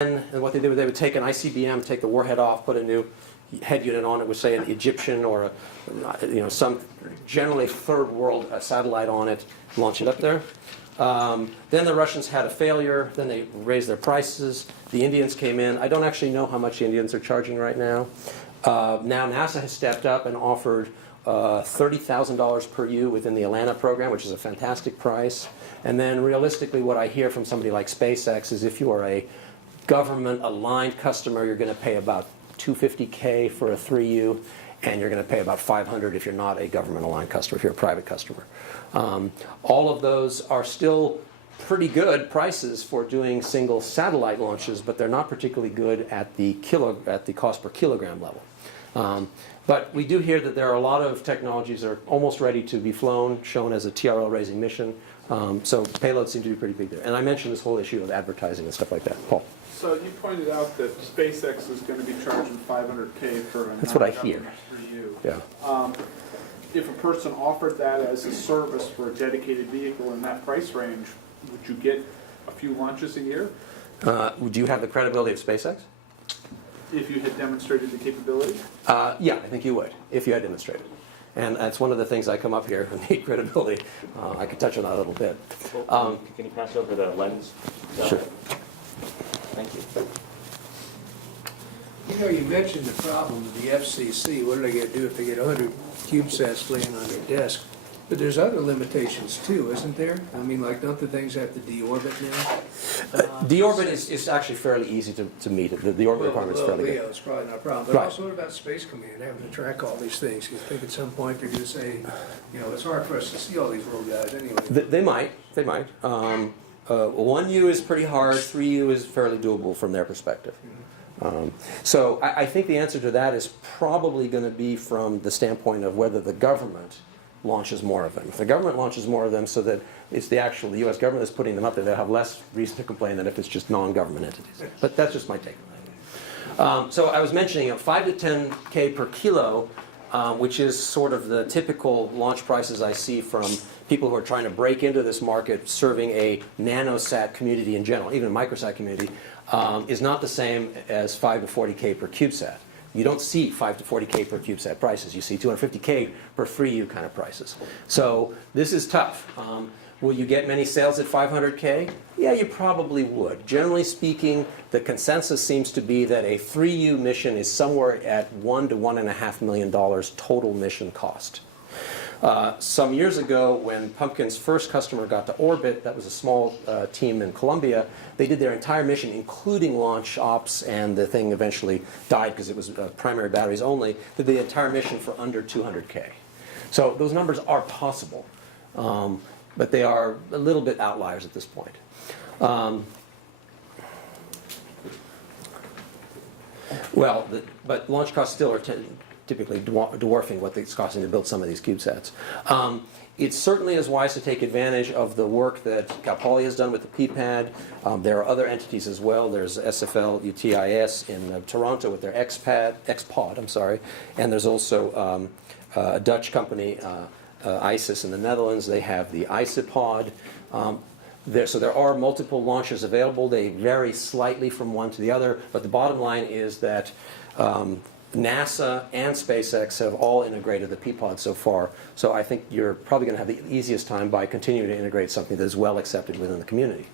And what they did was they would take an ICBM, take the warhead off, put a new head unit on it with, say, an Egyptian or some generally third world satellite on it, launch it up there. Then the Russians had a failure. Then they raised their prices. The Indians came in. I don't actually know how much the Indians are charging right now. Now NASA has stepped up and offered $30,000 per U within the Atlanta program, which is a fantastic price. And then realistically, what I hear from somebody like SpaceX is if you are a government-aligned customer, you're going to pay about $250K for a 3U, and you're going to pay about $500 if you're not a government-aligned customer, if you're a private customer. All of those are still pretty good prices for doing single satellite launches, but they're not particularly good at the cost per kilogram level. But we do hear that there are a lot of technologies that are almost ready to be flown, shown as a TRL-raising mission. So payloads seem to be pretty big there. And I mentioned this whole issue of advertising and stuff like that. Paul. So you pointed out that SpaceX is going to be charging $500K for a That's what I hear. 3U. Yeah. If a person offered that as a service for a dedicated vehicle in that price range, would you get a few launches a year? Do you have the credibility of SpaceX? If you had demonstrated the capability? Yeah, I think you would, if you had demonstrated. And that's one of the things I come up here and need credibility. I could touch on that a little bit. Can you pass over the lens? Sure. Thank you. You know, you mentioned the problem with the FCC. What are they going to do if they get 100 CubeSats laying on their desk? But there's other limitations too, isn't there? I mean, like, don't the things have to deorbit now? Deorbit is actually fairly easy to meet. The orbit requirement is fairly Leo, good. it's probably not a problem. But Right. also, what about Space Command having to track all these things? You think at some point they're going to say, it's hard for us to see all these little guys anyway. They might. 1U is pretty hard. 3U is fairly doable from their perspective. So I think the answer to that is probably going to be from the standpoint of whether the government launches more of them. If the government launches more of them so that it's the U.S. government that's putting them up there, they'll have less reason to complain than if it's just non-government entities. But that's just my take on it. So I was mentioning 5 to 10K per kilo, which is sort of the typical launch prices I see from people who are trying to break into this market serving a nanosat community in general, even a microsat community, is not the same as 5 to 40K per CubeSat. You don't see 5 to 40K per CubeSat prices. You see 250K per 3U kind of prices. So this is tough. Will you get many sales at 500K? Yeah, you probably would. Generally speaking, the consensus seems to be that a 3U mission is somewhere at $1 to $1.5 million total mission cost. Some years ago, when Pumpkin's first customer got to orbit, that was a small team in Colombia, they did their entire mission, including launch ops, and the thing eventually died because it was primary batteries only, did the entire mission for under 200K. So those numbers are possible, but they are a little bit outliers at this point. But launch costs still are typically dwarfing what it's costing to build some of these CubeSats. It certainly is wise to take advantage of the work that Cal Poly has done with the PPAD. There are other entities as well. There's SFL UTIS in Toronto with their XPod, and there's also a Dutch company, ISIS in the Netherlands. They have the ISIPod. So there are multiple launchers available. They vary slightly from one to the other, but the bottom line is that NASA and SpaceX have all integrated the P-Pod so far, so I think you're probably going to have the easiest time by continuing to integrate something that is well accepted within the community.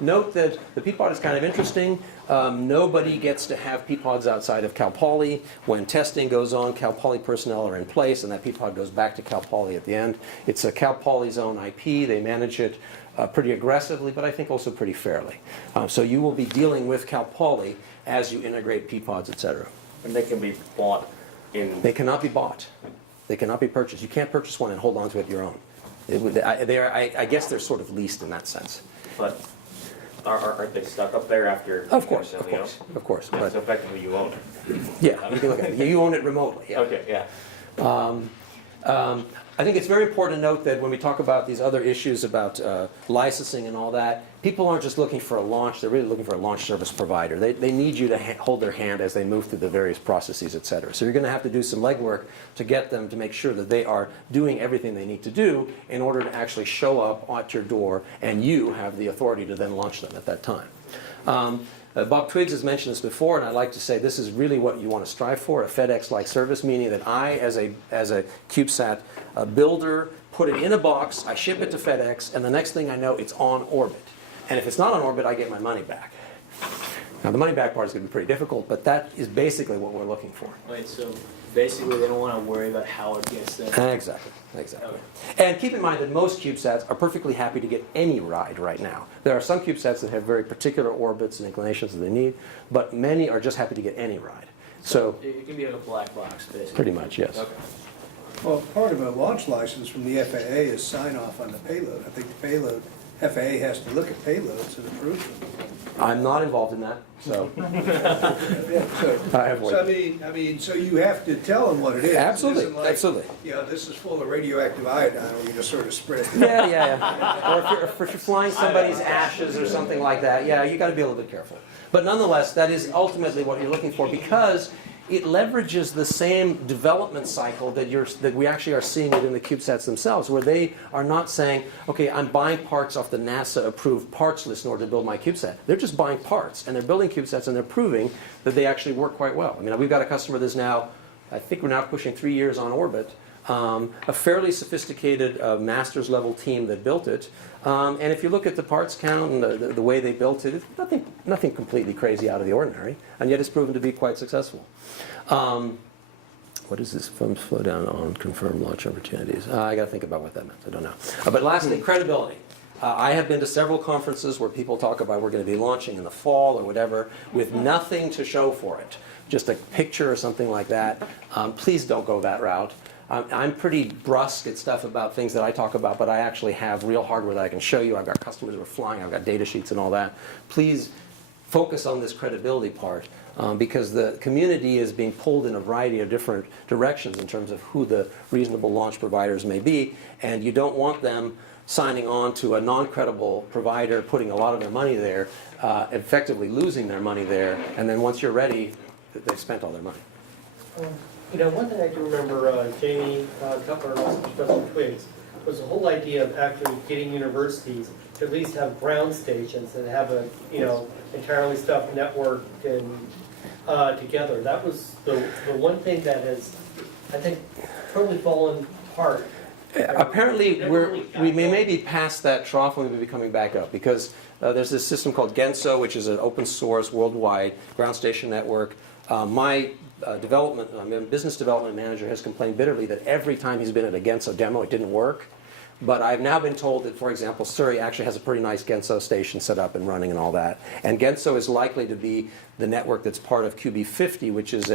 Note that the P-Pod is kind of interesting. Nobody gets to have P-Pods outside of Cal Poly. When testing goes on, Cal Poly personnel are in place, and that P-Pod goes back to Cal Poly at the end. It's a Cal Poly's own IP. They manage it pretty aggressively, but I think also pretty fairly. So you will be dealing with Cal Poly as you integrate P-Pods, et cetera. And they can be bought in... They cannot be bought. They cannot be purchased. You can't purchase one and hold on to it your own. I guess they're sort of leased in that sense. But aren't they stuck up there after... Of course. Yeah, so effectively you own it. Yeah, you can look at it. You own it remotely. Yeah. Okay, yeah. I think it's very important to note that when we talk about these other issues about licensing and all that, people aren't just looking for a launch, they're really looking for a launch service provider. They need you to hold their hand as they move through the various processes, et cetera. So you're going to have to do some legwork to get them to make sure that they are doing everything they need to do in order to actually show up at your door, and you have the authority to then launch them at that time. Bob Twiggs has mentioned this before, and I'd like to say this is really what you want to strive for, a FedEx-like service, meaning that I, as a CubeSat builder, put it in a box, I ship it to FedEx, and the next thing I know, it's on orbit. And if it's not on orbit, I get my money back. Now, the money back part is going to be pretty difficult, but that is basically what we're looking for. Wait, so basically they don't want to worry about how it gets there. Exactly. And keep in mind that most CubeSats are perfectly happy to get any ride right now. There are some CubeSats that have very particular orbits and inclinations that they need, but many are just happy to get any ride. So It can be like a black box, basically. pretty much, yes. Okay. Well, part of a launch license from the FAA is sign off on the payload. I think the payload, FAA has to look at payloads and approve them. I'm not involved in that, so Yeah, so, I have so I mean, so you have to tell them what it is. It Absolutely, isn't like, absolutely. You know, this is full of radioactive iodine, or you just sort of spread it. Yeah. Or if you're flying somebody's ashes or something like that, yeah, you got to be a little bit careful. But nonetheless, that is ultimately what you're looking for because it leverages the same development cycle that we actually are seeing within the CubeSats themselves, where they are not saying, okay, I'm buying parts off the NASA-approved parts list in order to build my CubeSat. They're just buying parts, and they're building CubeSats, and they're proving that they actually work quite well. I mean, we've got a customer that's now, I think we're now pushing 3 years on orbit, a fairly sophisticated master's level team that built it. And if you look at the parts count and the way they built it, it's nothing completely crazy out of the ordinary, and yet it's proven to be quite successful. What is this? Slow down on confirmed launch opportunities. I got to think about what that meant. I don't know. But lastly, credibility. I have been to several conferences where people talk about we're going to be launching in the fall or whatever with nothing to show for it, just a picture or something like that. Please don't go that route. I'm pretty brusque at stuff about things that I talk about, but I actually have real hardware that I can show you. I've got customers who are flying. I've got data sheets and all that. Please focus on this credibility part because the community is being pulled in a variety of different directions in terms of who the reasonable launch providers may be, and you don't want them signing on to a non-credible provider, putting a lot of their money there, effectively losing their money there, and then once you're ready, they've spent all their money. You know, one thing I can remember, Jamie Cutler and also Professor Twiggs, was the whole idea of actually getting universities to at least have ground stations and have a, entirely stuffed network and together. That was the one thing that has, I think, totally fallen apart. Apparently, we may be past that trough and we may be coming back up because there's this system called Genso, which is an open source worldwide ground station network. My business development manager has complained bitterly that every time he's been at a Genso demo, it didn't work. But I've now been told that, for example, Surrey actually has a pretty nice Genso station set up and running and all that. And Genso is likely to be the network that's part of QB50, which is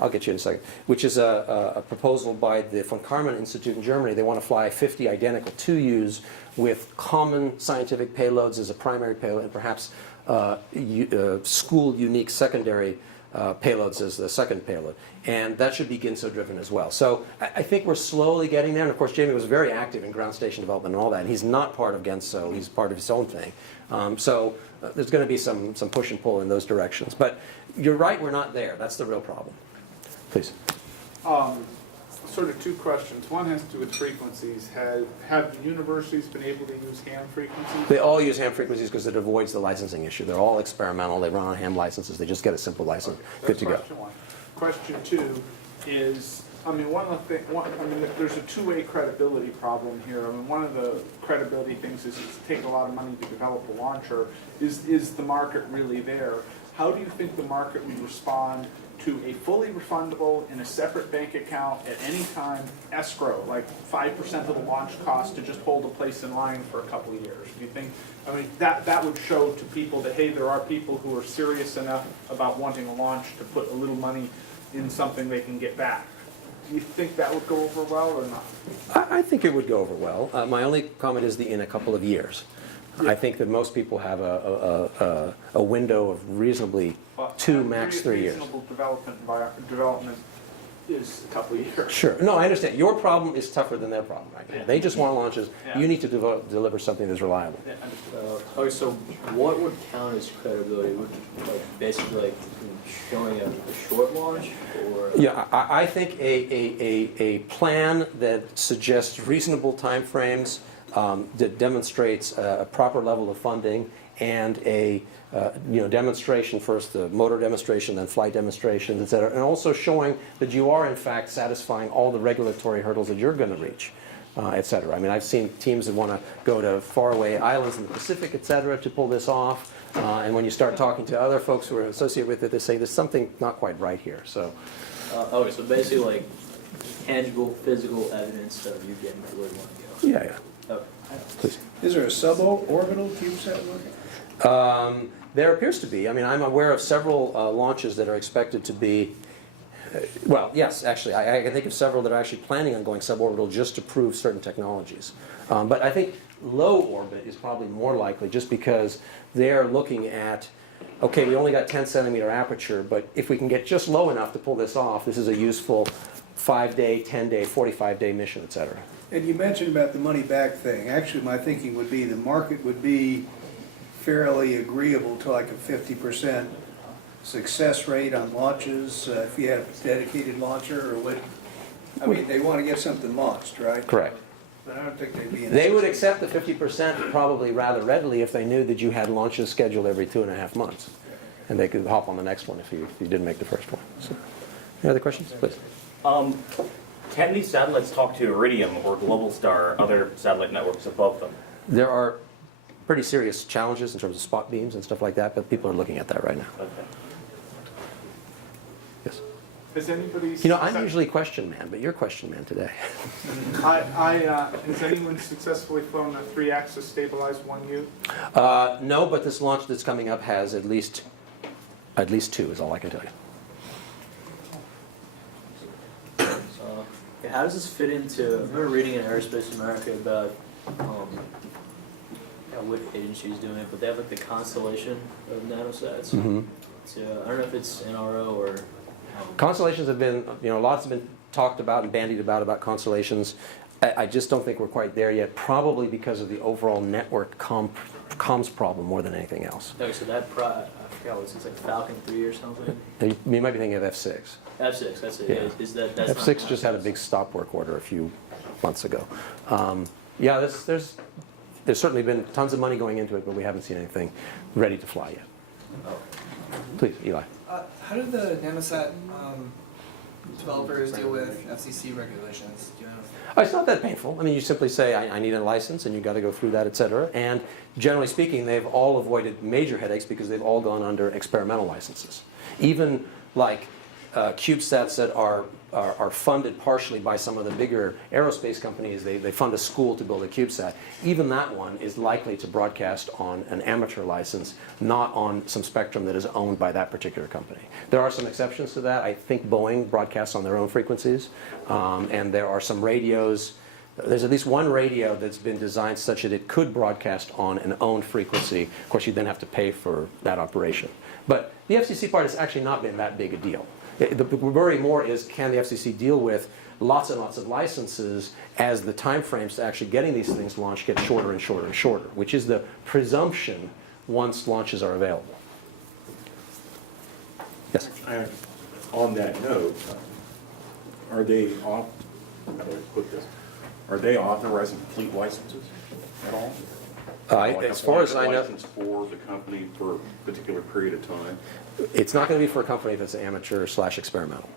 I'll get you in a second, which is a proposal by the von Kalman Institute in Germany. They want to fly 50 identical 2Us with common scientific payloads as a primary payload and perhaps school-unique secondary payloads as the second payload. And that should be Genso driven as well. So I think we're slowly getting there. And of course, Jamie was very active in ground station development and all that. And he's not part of Genso. He's part of his own thing. So there's going to be some push and pull in those directions. But you're right, we're not there. That's the real problem. Please. Sort of two questions. One has to do with frequencies. Have the universities been able to use ham frequencies? They all use ham frequencies because it avoids the licensing issue. They're all experimental. They run on ham licenses. They just get a simple license. Okay, Good to go. Question one. Question two is, one of the things, there's a two-way credibility problem here. One of the credibility things is it's take a lot of money to develop a launcher. Is the market really there? How do you think the market would respond to a fully refundable in a separate bank account at any time escrow, like 5% of the launch cost to just hold a place in line for a couple of years? Do you think, that would show to people that, hey, there are people who are serious enough about wanting a launch to put a little money in something they can get back. Do you think that would go over well or not? I think it would go over well. My only comment is in a couple of years. Yeah. I think that most people have a window of reasonably 2, max 3 years. Reasonable development is a couple of years. Sure. No, I understand. Your problem is tougher than their problem right now. Yeah. They just want launches. Yeah. You need to deliver something that's reliable. Yeah, Okay, so what would count as credibility? Would basically showing a short launch, or? Yeah, I think a plan that suggests reasonable time frames, that demonstrates a proper level of funding, and a demonstration first, the motor demonstration, then flight demonstrations, et cetera, and also showing that you are in fact satisfying all the regulatory hurdles that you're going to reach, et cetera. I mean, I've seen teams that want to go to faraway islands in the Pacific, et cetera, to pull this off. And when you start talking to other folks who are associated with it, they say there's something not quite right here. So, Okay, so basically like tangible, physical evidence of you getting to where you want to go. yeah. Okay. Please. Is there a suborbital CubeSat working? There appears to be. I mean, I'm aware of several launches that are expected to be, well, yes, actually, I can think of several that are actually planning on going suborbital just to prove certain technologies. But I think low orbit is probably more likely just because they're looking at, okay, we only got 10 centimeter aperture, but if we can get just low enough to pull this off, this is a useful 5-day, 10-day, 45-day mission, et cetera. And you mentioned about the money back thing. Actually, my thinking would be the market would be fairly agreeable to like a 50% success rate on launches if you had a dedicated launcher or what. I mean, they want to get something launched, right? Correct. But I don't think they'd be. They would accept the 50% probably rather readily if they knew that you had launches scheduled every 2.5 months. And they could hop on the next one if you didn't make the first one. So, any other questions? Please. Can these satellites talk to Iridium or Globalstar or other satellite networks above them? There are pretty serious challenges in terms of spot beams and stuff like that, but people are looking at that right now. Okay. Yes. Has anybody? I'm usually question man, but you're question man today. Has anyone successfully flown a 3-axis stabilized 1U? No, but this launch that's coming up has at least 2 is all I can tell you. How does this fit into, I remember reading in Aerospace America about, what agency is doing it, but they have like the constellation of nanosats. Mm-hmm. So I don't know if it's NRO or. Constellations have been, lots have been talked about and bandied about constellations. I just don't think we're quite there yet, probably because of the overall network comms problem more than anything else. Okay, so that, I forgot what it's like Falcon 3 or something? You might be thinking of F6. F6, that's it. Yeah. Is that, that's F6 not just had a big stop work order a few months ago. Yeah, there's certainly been tons of money going into it, but we haven't seen anything ready to fly yet. Oh. Please, Eli. How do the Nanosat developers deal with FCC regulations? Do you know? It's not that painful. I mean, you simply say, I need a license, and you've got to go through that, et cetera. And generally speaking, they've all avoided major headaches because they've all gone under experimental licenses. Even like CubeSats that are funded partially by some of the bigger aerospace companies, they fund a school to build a CubeSat. Even that one is likely to broadcast on an amateur license, not on some spectrum that is owned by that particular company. There are some exceptions to that. I think Boeing broadcasts on their own frequencies, and there are some radios. There's at least one radio that's been designed such that it could broadcast on an owned frequency. Of course, you then have to pay for that operation. But the FCC part has actually not been that big a deal. The worry more is, can the FCC deal with lots and lots of licenses as the time frames to actually getting these things launched get shorter and shorter and shorter, which is the presumption once launches are available. Yes? On that note, are they how do I put this? Are they authorizing fleet licenses at all? As far as I know, license for the company for a particular period of time. it's not going to be for a company that's amateur/experimental.